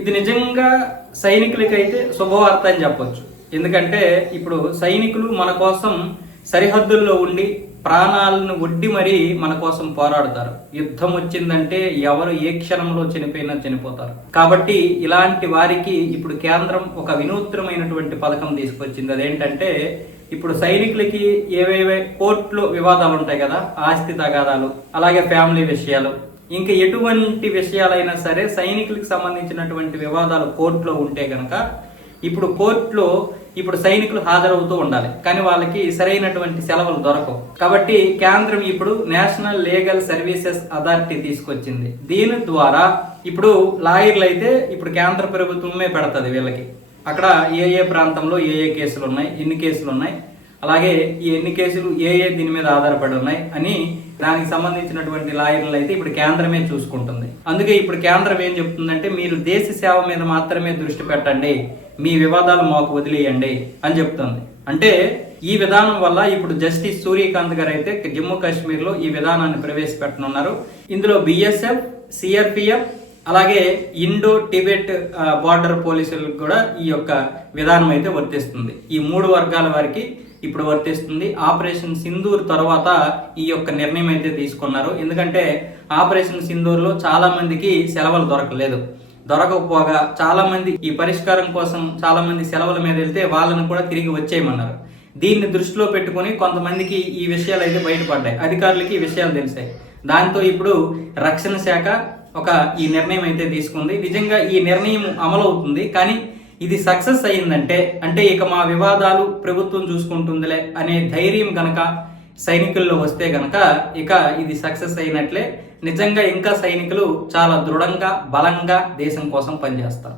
ఇది నిజంగా సైనికులకైతే శుభవార్త అని చెప్పొచ్చు. ఎందుకంటే ఇప్పుడు సైనికులు మన కోసం సరిహద్దుల్లో ఉండి ప్రాణాలను ఒడ్డి మరీ మన కోసం పోరాడతారు. యుద్ధం వచ్చిందంటే ఎవరు ఏ క్షణంలో చనిపోయినా చనిపోతారు. కాబట్టి ఇలాంటి వారికి ఇప్పుడు కేంద్రం ఒక వినూత్నమైనటువంటి పథకం తీసుకొచ్చింది. అదేంటంటే ఇప్పుడు సైనికులకి ఏవేవే కోర్టులో వివాదాలు ఉంటాయి కదా ఆస్తి తగాదాలు అలాగే ఫ్యామిలీ విషయాలు ఇంకా ఎటువంటి విషయాలైనా సరే సైనికులకు సంబంధించినటువంటి వివాదాలు కోర్టులో ఉంటే గనక ఇప్పుడు కోర్టులో ఇప్పుడు సైనికులు హాజరవుతూ ఉండాలి. కానీ వాళ్ళకి సరైనటువంటి సెలవులు దొరకవు. కాబట్టి కేంద్రం ఇప్పుడు నేషనల్ లీగల్ సర్వీసెస్ అథారిటీ తీసుకొచ్చింది. దీని ద్వారా ఇప్పుడు లాయర్లు అయితే ఇప్పుడు కేంద్ర ప్రభుత్వమే పెడతది వీళ్ళకి. అక్కడ ఏ ఏ ప్రాంతంలో ఏ ఏ కేసులు ఉన్నాయి ఎన్ని కేసులు ఉన్నాయి అలాగే ఈ ఎన్ని కేసులు ఏ ఏ దీని మీద ఆధారపడి ఉన్నాయి అని దానికి సంబంధించినటువంటి లాయర్లు అయితే ఇప్పుడు కేంద్రమే చూసుకుంటుంది. అందుకే ఇప్పుడు కేంద్రం ఏం చెప్తుందంటే మీరు దేశ సేవ మీద మాత్రమే దృష్టి పెట్టండి మీ వివాదాలు మాకు వదిలేయండి అని చెప్తుంది. అంటే ఈ విధానం వల్ల ఇప్పుడు జస్టిస్ సూర్యకాంత్ గారు అయితే జమ్మూ కాశ్మీర్లో ఈ విధానాన్ని ప్రవేశపెట్టనున్నారు. ఇందులో బిఎస్ఎఫ్ సిఆర్పిఎఫ్ అలాగే ఇండో టిబెట్ బార్డర్ పోలీసులకు కూడా ఈ యొక్క విధానం అయితే వర్తిస్తుంది. ఈ మూడు వర్గాల వారికి ఇప్పుడు వర్తిస్తుంది. ఆపరేషన్ సింధూర్ తర్వాత ఈ యొక్క నిర్ణయం అయితే తీసుకున్నారు. ఎందుకంటే ఆపరేషన్ సింధూర్లో చాలామందికి సెలవులు దొరకలేదు. దొరకకపోగా చాలామంది ఈ పరిష్కారం కోసం చాలామంది సెలవుల మీద వెళ్తే వాళ్ళను కూడా తిరిగి వచ్చేయమన్నారు. దీన్ని దృష్టిలో పెట్టుకొని కొంతమందికి ఈ విషయాలు అయితే బయటపడ్డాయి. అధికారులకి ఈ విషయాలు తెలిసాయి. దాంతో ఇప్పుడు రక్షణ శాఖ ఒక ఈ నిర్ణయం అయితే తీసుకుంది. నిజంగా ఈ నిర్ణయం అమలవుతుంది. కానీ ఇది సక్సెస్ అయిందంటే అంటే ఇక మా వివాదాలు ప్రభుత్వం చూసుకుంటుందిలే అనే ధైర్యం గనక సైనికుల్లో వస్తే గనక ఇక ఇది సక్సెస్ అయినట్లే. నిజంగా ఇంకా సైనికులు చాలా దృఢంగా బలంగా దేశం కోసం పనిచేస్తారు.